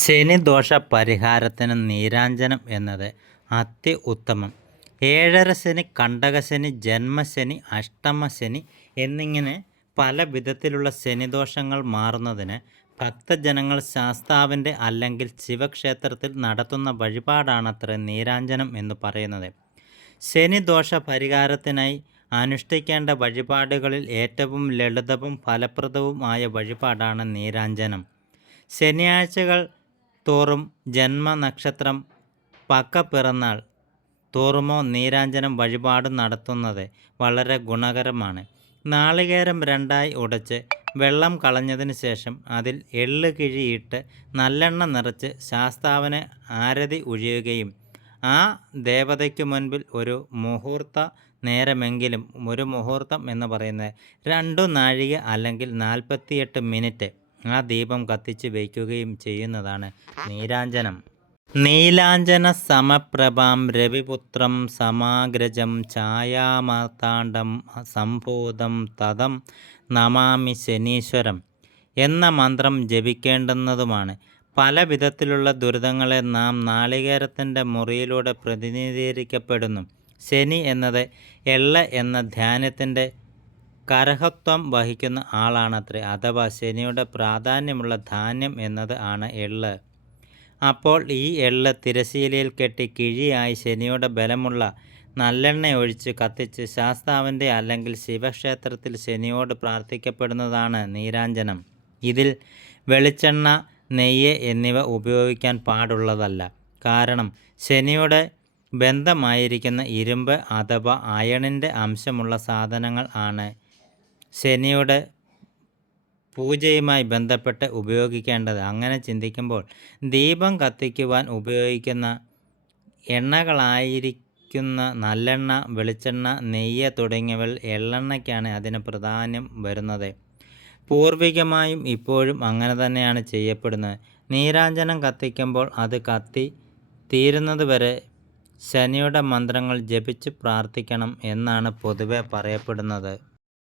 ശനിദോഷ പരിഹാരത്തിന് നീരാഞ്ജനം എന്നത് അതി ഉത്തമം ഏഴര ശനി കണ്ടകശനി ജന്മശനി അഷ്ടമശനി എന്നിങ്ങനെ പല വിധത്തിലുള്ള ശനിദോഷങ്ങൾ മാറുന്നതിന് ഭക്തജനങ്ങൾ ശാസ്താവിന്റെ അല്ലെങ്കിൽ ശിവക്ഷേത്രത്തിൽ നടത്തുന്ന വഴിപാടാണത്ര നീരാഞ്ജനം എന്ന് പറയുന്നത്. ശനിദോഷ പരിഹാരത്തിനായി അനുഷ്ഠിക്കേണ്ട വഴിപാടുകളിൽ ഏറ്റവും ലളിതവും ഫലപ്രദവുമായ വഴിപാടാണ് നീരാഞ്ജനം. ശനിയാഴ്ചകൾ തോറും ജന്മനക്ഷത്രം പക്ക പിറന്നാൾ തോറുമോ നീരാഞ്ജനം വഴിപാട് നടത്തുന്നത് വളരെ ഗുണകരമാണ്. നാളികേരം രണ്ടായി ഉടച്ച് വെള്ളം കളഞ്ഞതിന് ശേഷം അതിൽ എള്ള് കിഴിയിട്ട് നല്ലെണ്ണ നിറച്ച് ശാസ്താവിന് ആരതി ഉഴിയുകയും ആ ദേവതയ്ക്ക് മുൻപിൽ ഒരു മുഹൂർത്ത നേരമെങ്കിലും ഒരു മുഹൂർത്തം എന്ന് പറയുന്നത് രണ്ടു നാഴിക അല്ലെങ്കിൽ നാൽപ്പത്തിയെട്ട് മിനിറ്റ് ആ ദീപം കത്തിച്ച് വയ്ക്കുകയും ചെയ്യുന്നതാണ് നീരാഞ്ജനം നീലാഞ്ജന സമപ്രഭാം രവിപുത്രം സമാഗ്രജം ഛായാമാർത്താണ്ഡം സംഭൂതം തതം നമാമി ശനീശ്വരം എന്ന മന്ത്രം ജപിക്കേണ്ടുന്നതുമാണ്. പല വിധത്തിലുള്ള ദുരിതങ്ങളെ നാം നാളികേരത്തിന്റെ മുറിയിലൂടെ പ്രതിനിധീകരിക്കപ്പെടുന്നു. ശനി എന്നത് എള്ള എന്ന ധ്യാനത്തിന്റെ കരഹത്വം വഹിക്കുന്ന ആളാണത്രേ. അഥവാ ശനിയുടെ പ്രാധാന്യമുള്ള ധാന്യം എന്നത് ആണ് എള്ള്. അപ്പോൾ ഈ എള്ള് തിരശീലയിൽ കെട്ടി കിഴിയായി ശനിയുടെ ബലമുള്ള നല്ലെണ്ണ ഒഴിച്ച് കത്തിച്ച് ശാസ്താവിന്റെ അല്ലെങ്കിൽ ശിവക്ഷേത്രത്തിൽ ശനിയോട് പ്രാർത്ഥിക്കപ്പെടുന്നതാണ് നീരാഞ്ജനം. ഇതിൽ വെളിച്ചെണ്ണ നെയ്യ് എന്നിവ ഉപയോഗിക്കാൻ പാടുള്ളതല്ല. കാരണം ശനിയുടെ ബന്ധമായിരിക്കുന്ന ഇരുമ്പ് അഥവാ അയണിന്റെ അംശമുള്ള സാധനങ്ങൾ ആണ്. ശനിയുടെ പൂജയുമായി ബന്ധപ്പെട്ട് ഉപയോഗിക്കേണ്ടത്. അങ്ങനെ ചിന്തിക്കുമ്പോൾ ദീപം കത്തിക്കുവാൻ ഉപയോഗിക്കുന്ന എണ്ണകളായിരിക്കുന്ന നല്ലെണ്ണ വെളിച്ചെണ്ണ നെയ്യ് തുടങ്ങിയവൾ എള്ളെണ്ണയ്ക്കാണ് അതിന് പ്രാധാന്യം വരുന്നത്. പൂർവികമായും ഇപ്പോഴും അങ്ങനെ തന്നെയാണ് ചെയ്യപ്പെടുന്നത്. നീരാഞ്ജനം കത്തിക്കുമ്പോൾ അത് കത്തി തീരുന്നത് വരെ ശനിയുടെ മന്ത്രങ്ങൾ ജപിച്ച് പ്രാർത്ഥിക്കണം എന്നാണ് പൊതുവെ പറയപ്പെടുന്നത്.